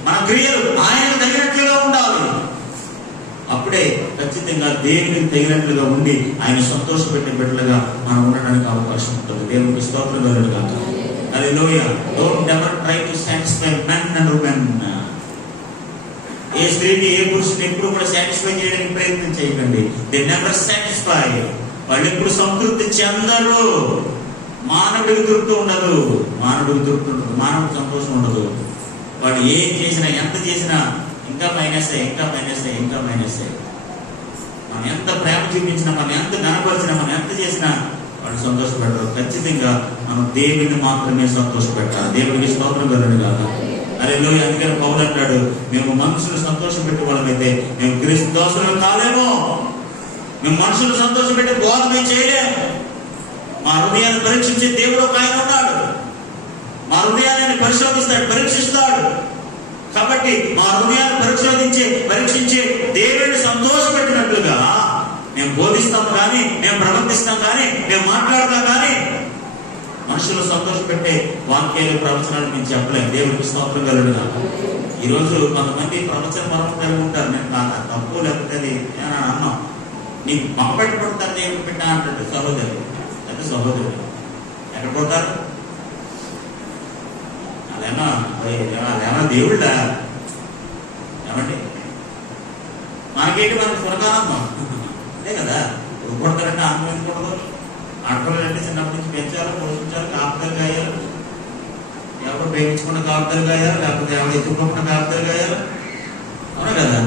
మన క్రియలు ఆయనకు తగినట్లుగా ఉండాలి. అప్పుడే ఖచ్చితంగా దేవునికి తగినట్లుగా ఉండి ఆయన సంతోషపెట్టే బిడ్డలుగా మనం ఉండడానికి అవకాశం ఉంటుంది. దేవునికి స్తోత్రం కలుగునుగాక. Hallelujah. Don't ever try to satisfy men and women. ఏ స్త్రీని, ఏ పురుషుని ఎప్పుడు కూడా సాటిస్ఫై చేయడానికి ప్రయత్నం చేయకండి. They never satisfy. వాళ్ళు ఎప్పుడు సంతృప్తి చెందరు. మానవుడికి తృప్తి ఉండదు, మానవుడికి తృప్తి ఉండదు, మానవుడికి సంతోషం ఉండదు. వాడు ఏం చేసినా, ఎంత చేసినా ఇంకా మైనసే, ఇంకా మైనసే, ఇంకా మైనసే. మనం ఎంత ప్రేమ చూపించినా, మనం ఎంత గణపరిచినా, మనం ఎంత చేసినా వాళ్ళు సంతోషపెట్టరు. ఖచ్చితంగా మనం దేవుడిని మాత్రమే సంతోషపెట్టాలి. దేవుడికి స్తోత్రం కలుగునుగాక. హల్లెలూయా. అందుకని పౌలు అంటాడు, మేము మనుషులు సంతోషపెట్టే వాళ్ళమైతే మేము క్రీస్తు దాసులు కాలేమో. మేము మనుషులు సంతోషపెట్టే బోధ మేము చేయలేము. మా హృదయాన్ని పరీక్షించే దేవుడు ఒక ఆయన ఉన్నాడు. మా హృదయాన్ని పరిశోధిస్తాడు, పరీక్షిస్తాడు. కాబట్టి మా హృదయాన్ని పరీక్షించే దేవుడిని సంతోషపెట్టినట్లుగా మేము బోధిస్తాం కానీ, మేము ప్రవర్తిస్తాం కానీ, మేము మాట్లాడతాం కానీ మనుషులు సంతోషపెట్టే వాక్యాలు, ప్రవచనాలు మేము చెప్పలేము. దేవుడికి స్తోత్రం కలుగునుగాక. ఈరోజు కొంతమంది ప్రవచన పరం కలిగి ఉంటారు. నేను నాకు తప్పు లేకపోతే అన్నాం, నీకు పంపెట్టి పడతారు దేవుడు బిడ్డ అంటాడు సహోదరుడు. అంటే సహోదరుడు ఎక్కడ పోతారు? అదేమో దేవుడా ఏమండి? మనకేంటి, మనకు స్వర్గానందం అదే కదా. కొడతారంటే ఆనందం కూడదు. ఆడపిల్లలంటే చిన్నప్పటి నుంచి పెంచాలి, పోషించాలి, కాపుతలు కాయాలి. ఎవరు ప్రేమించకుండా కాపుతలు కాయాలి, లేకపోతే ఎవరు ఎత్తుకోకుండా కాపుతలు కాయాలి. అవునా కదా?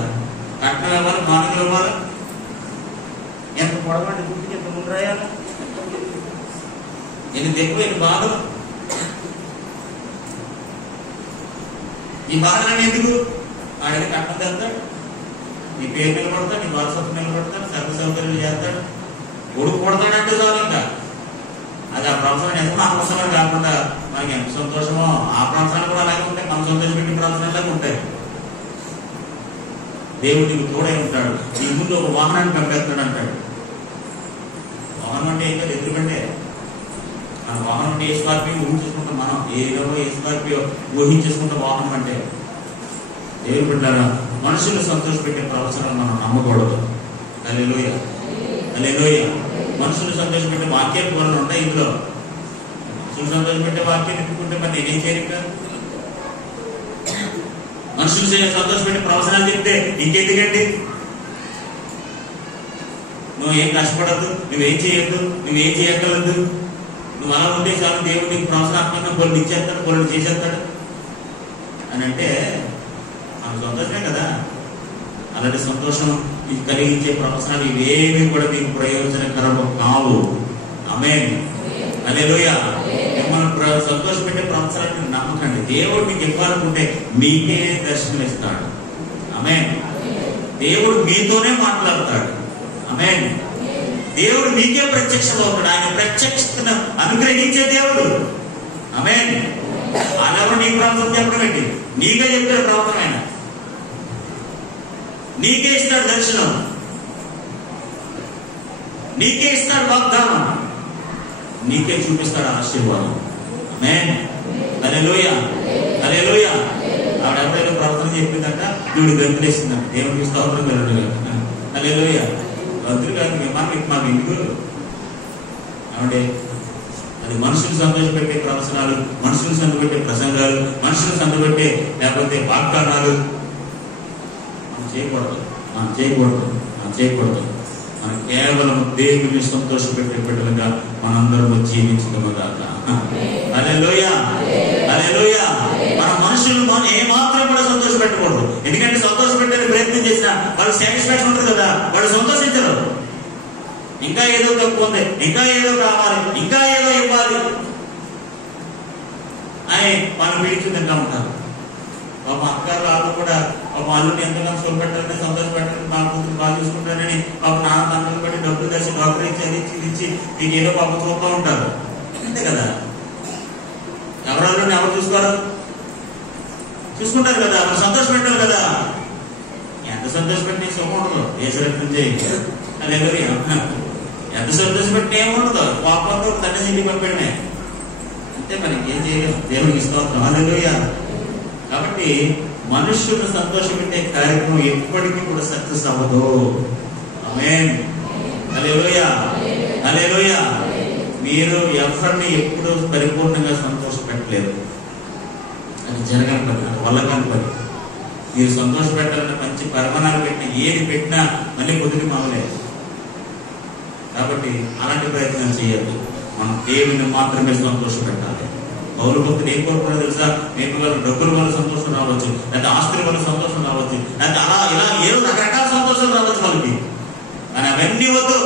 కట్నం ఇవ్వాలి, మానవులు ఇవ్వాలి. ఎంత పొడవండి గుర్తుకి ఎంత ముందు రాయాలి, ఎన్ని ఎక్కువ ఎన్ని బాధలు. ఈ బాధలని ఎందుకు? ఆడని కట్నం తెస్తాడు, నీ పేరు నిలబడతాడు, నీ వారసత్వం నిలబడతాడు, సర్వ సౌకర్యాలు చేస్తాడు, కొడుకు కొడతాడంటే చాలు. ఇంకా అది ఆ ప్రవచనం ఎంత అవసరం కాకుండా మనకి ఎంత సంతోషమో ఆ ప్రవచనాలు కూడా అలాగే ఉంటాయి. మన సంతోషం పెట్టిన ప్రవచనాలు ఉంటాయి. దేవుడు నీకు తోడై ఉంటాడు. నీ ముందు ఒక వాహనాన్ని పంపేస్తాడు అంటాడు. వాహనం అంటే ఇంకా ఎదురుకంటే మన వాహనం అంటే ఏ స్కార్పియో ఊహించుకుంటాం. మనం ఏదో ఏ స్కార్పియో ఊహించేసుకుంటాం వాహనం అంటే. దేవుడు బిడ్డలారా, మనుషులు సంతోషపెట్టే ప్రవచనాలు మనం నమ్మకూడదు. హల్లెలూయా, హల్లెలూయా. మనుషులు సంతోషపెట్టే వాక్యాలు కొన్ని ఉంటాయి ఇందులో. మనుషులు సంతోషపెట్టే వాక్యాలు ఎత్తుకుంటే మరి నేనేం చేయను? మనుషులు సంతోషపెట్టే ప్రవచనాలు చెప్తే ఇంకెందుకండి? నువ్వేం కష్టపడద్దు, నువ్వేం చేయొద్దు, నువ్వేం చేయగలదు. నువ్వు అలా ఉంటే చాలు, దేవుడు నీకు ప్రవచనాత్మకంగా కొన్ని ఇచ్చేస్తాడు, కొన్ని చేసేస్తాడు అని అంటే మనకు సంతోషమే కదా. అలాంటి సంతోషం ఇది కలిగించే ప్రవచనాలు ఇవేమీ కూడా మీకు ప్రయోజనకరము కావు. ఆమేన్, హల్లెలూయా. మిమ్మల్ని సంతోషపెట్టే ప్రవచనాన్ని నమ్మకండి. దేవుడు మీకు ఇవ్వాలనుకుంటే మీకే దర్శనం ఇస్తాడు. ఆమేన్. దేవుడు మీతోనే మాట్లాడతాడు. ఆమేన్. దేవుడు మీకే ప్రత్యక్షమవుతాడు. ఆయన ప్రత్యక్షతను అనుగ్రహించే దేవుడు. ఆమేన్. వాళ్ళెవరు నీ ప్రవచనం చెప్పడం ఏంటి? నీకే చెప్పారు ప్రవచనం. ఆయన నీకే ఇస్తాడు దర్శనం, నీకే ఇస్తాడు వాగ్దానం, నీకే చూపిస్తాడు ఆశీర్వాదం. ఆమేన్. హల్లెలూయా, హల్లెలూయా. ఆవిడ ఎవరైనా ప్రార్థన చెప్పిందంట, దేవుడు గంతులేసిందంట. దేవుడికి స్తోత్రం కలుగును. హల్లెలూయా. గంతులు కాదు మాకు ఇందుకు ఆవిడే. అది మనుషులు సంతోషపెట్టే ప్రవచనాలు, మనుషులు సంతోషపెట్టే ప్రసంగాలు, మనుషులు సంతోషపెట్టే లేకపోతే వాగ్దానాలు మనం చేయకూడదు. మనం కేవలం దేవుని సంతోషపెట్టే బిడ్డలుగా మనందరూ జీవించడము కాక. హల్లెలూయా, హల్లెలూయా. మన మనుషులు ఏ మాత్రం కూడా సంతోషపెట్టకూడదు. ఎందుకంటే సంతోషపెట్టే ప్రయత్నం చేసినా వాళ్ళకి సాటిస్ఫాక్షన్ ఉంటుంది కదా, వాళ్ళు సంతోషించరు. ఇంకా ఏదో తక్కువ ఉంది, ఇంకా ఏదో కావాలి, ఇంకా ఏదో ఇవ్వాలి అని వాళ్ళు పీడించుకుంటూ ఉంటారు. పాప అక్క వాళ్ళు కూడా పాప అల్లుని ఎంతగానో చూపెట్టాలని, సంతోషపెట్టాలని, నా కూతురు బాగా చూసుకుంటారని పాప నాన్న తండ్రులు పెట్టి డబ్బులు తెచ్చి డాక్టర్ ఇచ్చి అది ఇచ్చి మీకు ఏదో పాప చూస్తూ ఉంటారు. అంతే కదా, ఎవరల్లుని ఎవరు చూసుకుంటారు కదా, వాళ్ళు సంతోషపెట్టారు కదా. ఎంత సంతోషపెట్టి సుఖం ఉండదు ఏ సరే అదే ఎంత సంతోషపెట్టి ఏముండదు, పాపంతో తండ్రి ఇంటికి పంపడమే. అంతే, మనకి ఏం చేయలేము. దేవునికి స్తోత్రం. హల్లెలూయా. కాబట్టి మనుషులను సంతోషపెట్టే కార్యక్రమం ఎప్పటికీ కూడా సక్సెస్ అవ్వదు. ఆమేన్. హల్లెలూయా, హల్లెలూయా. మీరు ఎవరిని ఎప్పుడు పరిపూర్ణంగా సంతోషపెట్టలేరు. అది జరగని పని, అది వల్ల కాని పని. మీరు సంతోషపెట్టాలని మంచి పరిమాణాలు పెట్టినా, ఏది పెట్టినా మళ్ళీ కుదిరి మామలేదు. కాబట్టి అలాంటి ప్రయత్నం చేయొద్దు. మనం దేవుని మాత్రమే సంతోషపెట్టాలి. పౌలు భక్తులు ఏం కోరుకున్నా తెలుసా? మీకు వాళ్ళ డబ్బుల వల్ల సంతోషం రావచ్చు, లేకపోతే ఆస్తుల వల్ల సంతోషం రావచ్చు, లేకపోతే అలా ఇలా ఏదో రకరకాల సంతోషాలు రావచ్చు వాళ్ళకి. కానీ అవన్నీ వద్దు.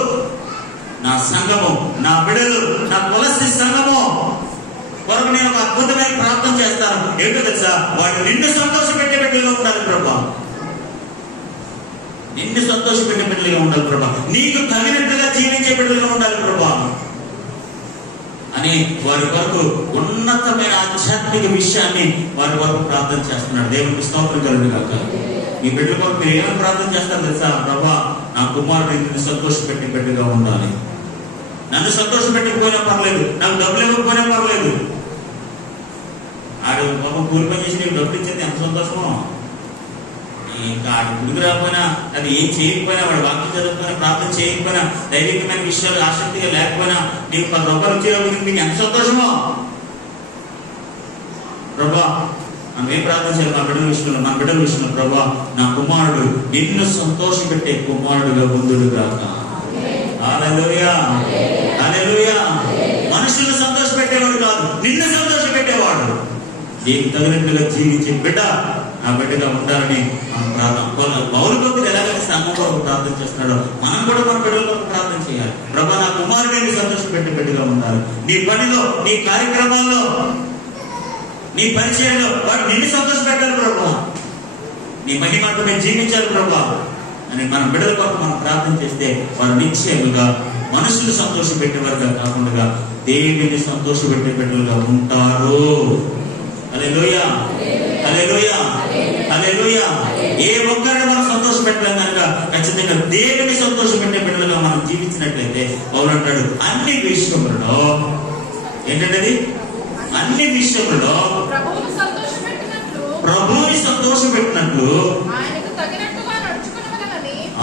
నా సంఘము, నా బిడ్డలు, నా తులసి సంఘము కొరకు నేను ఒక అద్భుతమైన ప్రార్థన చేస్తాను. ఏంటో తెలుసా? వాడు నిన్ను సంతోషపెట్టే బిడ్డలుగా ఉండాలి ప్రభా, నిన్ను సంతోషపెట్టే బిడ్డలుగా ఉండాలి ప్రభా, నీకు తగినట్టుగా జీవించే బిడ్డలుగా ఉండాలి ప్రభా అని వారి కొరకు ఉన్నతమైన ఆధ్యాత్మిక విషయాన్ని వారి కొరకు ప్రార్థన చేస్తున్నాడు. దేవునికి స్తోత్రం కలుగును గాక. ఈ బిడ్డల కొరకు మీరు ఏమైనా ప్రార్థన చేస్తారు తెలుసా? ప్రభా, నా కుమారుడు నిన్ను సంతోషపెట్టే బిడ్డగా ఉండాలి. నన్ను సంతోషపెట్టకపోయినా పర్లేదు, నాకు డబ్బులు ఇవ్వకపోయినా పర్లేదు. ఆడు పాపం కూలి పని చేసి నీకు డబ్బులు ఇచ్చేది ఎంత సంతోషమో. ఇంకా ఆడు గుడికి రాకపోయినా, అది ఏం చేయకపోయినా, వాడు వాక్యం చదవకపోయినా, ప్రార్థన చేయకపోయినా, దైవికమైన విషయాలు ఆసక్తిగా లేకపోయినా నీకు 10 రూపాయలు వచ్చేటప్పుడు మీకు ఎంత సంతోషమో. ప్రభా, మనం ఏం ప్రార్థన చేయాలి? మన బిడ్డల విషయంలో ప్రభా, నా కుమారుడు నిన్ను సంతోషపెట్టే కుమారుడుగా ముందుడు గాక. హల్లెలూయా, హల్లెలూయా. మనుషులను సంతోషపెట్టేవాడు కాదు, నిన్ను సంతోషపెట్టేవాడు. నీకు తగినట్టుగా జీవించే బిడ్డ ఆ బిడ్డగా ఉండాలని మనం ప్రార్థన. పౌలు భక్తుడు ఎలాగైతే సంఘం కొరకు ప్రార్థన చేస్తున్నాడో మనం కూడా మన బిడ్డల కొరకు ప్రార్థన చేయాలి. ప్రభా, నా కుమారుడిని సంతోషపెట్టే బిడ్డగా ఉండాలి. నీ పనిలో, నీ కార్యక్రమాల్లో, నీ పరిచయంలో వాడు నిన్ను సంతోషపెట్టాలి ప్రభా, నీ మహిమత్వమే జీవించాలి ప్రభా అని మన బిడ్డల కొరకు మనం ప్రార్థన చేస్తే వారు నిశ్చయముగా మనుషులు సంతోషపెట్టేవారుగా కాకుండా దేవుని సంతోషపెట్టే బిడ్డలుగా ఉంటారు. హల్లెలూయా, హల్లెలూయా, హల్లెలూయా. ఏ ఒక్కరిని మనం సంతోషపెట్టలేం కనుక ఖచ్చితంగా దేవుని సంతోషపెట్టే బిడ్డలుగా మనం జీవించినట్లయితే పౌలు అంటాడు, అన్ని విషయములలో ఏంటంటే అన్ని విషయములలో ప్రభువుని సంతోషపెట్టినట్లు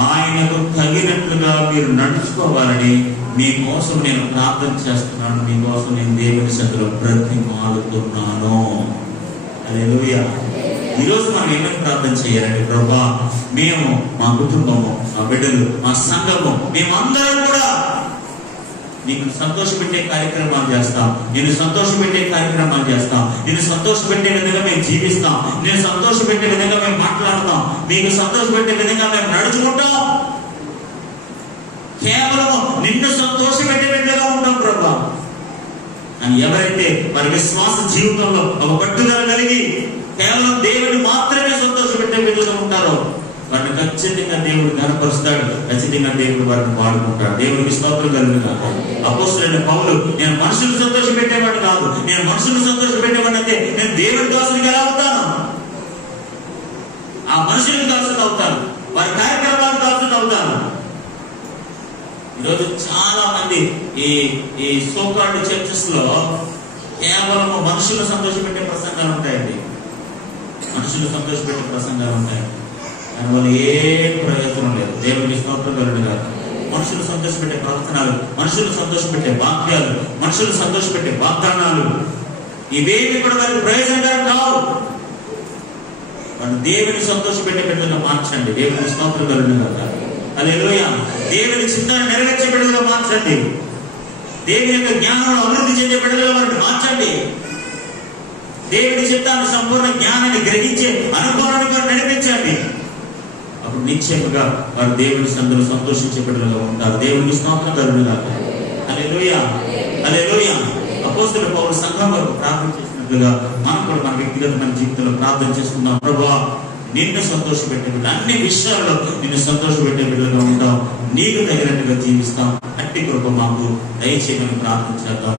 ఆయనకు తగినట్లుగా మీరు నడుచుకోవాలని మీకోసం నేను ప్రార్థన చేస్తున్నాను. మీకోసం నేను దేవుని సన్నిధిలో బ్రతిమాలుతున్నాను. హల్లెలూయా. ఈరోజు మనం ఏమైనా ప్రార్థన చేయాలంటే, ప్రభా, మేము, మా కుటుంబము, మా బిడ్డలు, మా సంఘము, మేమందరం కూడా నీకు సంతోషపెట్టే కార్యక్రమాలు చేస్తాం, నేను సంతోషపెట్టే కార్యక్రమాలు చేస్తాం, నేను సంతోషపెట్టే విధంగా మేము జీవిస్తాం, నేను సంతోషపెట్టే విధంగా మేము మాట్లాడతాం, మీకు సంతోషపెట్టే విధంగా మేము నడుచుకుంటాం. కేవలం నిన్ను సంతోషపెట్టే విధంగా ఉంటాం ప్రభా అని ఎవరైతే వారి విశ్వాస జీవితంలో ఒక పట్టుదల కలిగి కేవలం దేవుడిని మాత్రమే సంతోషపెట్టే విధంగా ఉంటారో వారిని ఖచ్చితంగా దేవుడు కనపరుస్తాడు. ఖచ్చితంగా దేవుడు వారిని వాడుకుంటాడు. దేవుడికి స్తోత్రం కలుగును గాక. అపోస్తలుడైన పౌలు, నేను మనుషులు సంతోషపెట్టేవాడు కాదు, నేను మనుషులు సంతోషపెట్టేవాడు అయితే నేను దేవుడి దాసునికి ఎలా అవుతాను? ఆ మనుషులకు దాసులు అవుతాను. వారి కార్యక్రమాలకు హాజరు అవుతారు. ఈరోజు చాలా మంది ఈ సోకాల్డ్ చర్చెస్ లో కేవలం మనుషులు సంతోషపెట్టే ప్రసంగాలు ఉంటాయండి. మనుషులు సంతోషపెట్టే ప్రసంగాలు ఉంటాయి, దాని వల్ల ఏ ప్రయోజనం లేదు. దేవునికి స్తోత్రం కలుగును గాక. మనుషులు సంతోషపెట్టే ప్రవర్తనాలు, మనుషులు సంతోషపెట్టే వాక్యాలు, మనుషులు సంతోషపెట్టే వాగ్దానాలు, ఇవేమి కూడా వారికి ప్రయోజనకరం కావు. వాళ్ళు దేవుని సంతోషపెట్టే బిడ్డలుగా మార్చండి. దేవుని స్తోత్రం కలుగును గాక. హల్లెలూయా. దేవుని చిత్తాన్ని నెరవేర్చే బిడ్డలుగా మార్చండి. దేవుని యొక్క జ్ఞానం అభివృద్ధి చెందే బిడ్డలుగా వారిని మార్చండి. దేవుని చిత్తాన్ని సంపూర్ణ జ్ఞానాన్ని గ్రహించే అనుభవానికి వారు నడిపించండి. అప్పుడు నిశ్చయముగా వారు దేవుని సందులో సంతోషించే బిడ్డలుగా ఉంటారు. దేవునికి స్తోత్రం కలుగును గాక. హల్లెలూయా. హల్లెలూయా. అపోస్తలుడు పౌలు సంఘం వరకు ప్రార్థన చేసినట్లుగా మనం కూడా మన వ్యక్తిగతమైన జీవితంలో ప్రార్థన చేసుకుందాం. ప్రభువా, నిన్ను సంతోషపెట్టే బిడ్డ, అన్ని విషయాల్లో నిన్ను సంతోషపెట్టే బిడ్డలుగా ఉంటాం, నీకు తగినట్టుగా జీవిస్తాం. అట్టి కృప మాకు దయచేయమని ప్రార్థన చేద్దాం.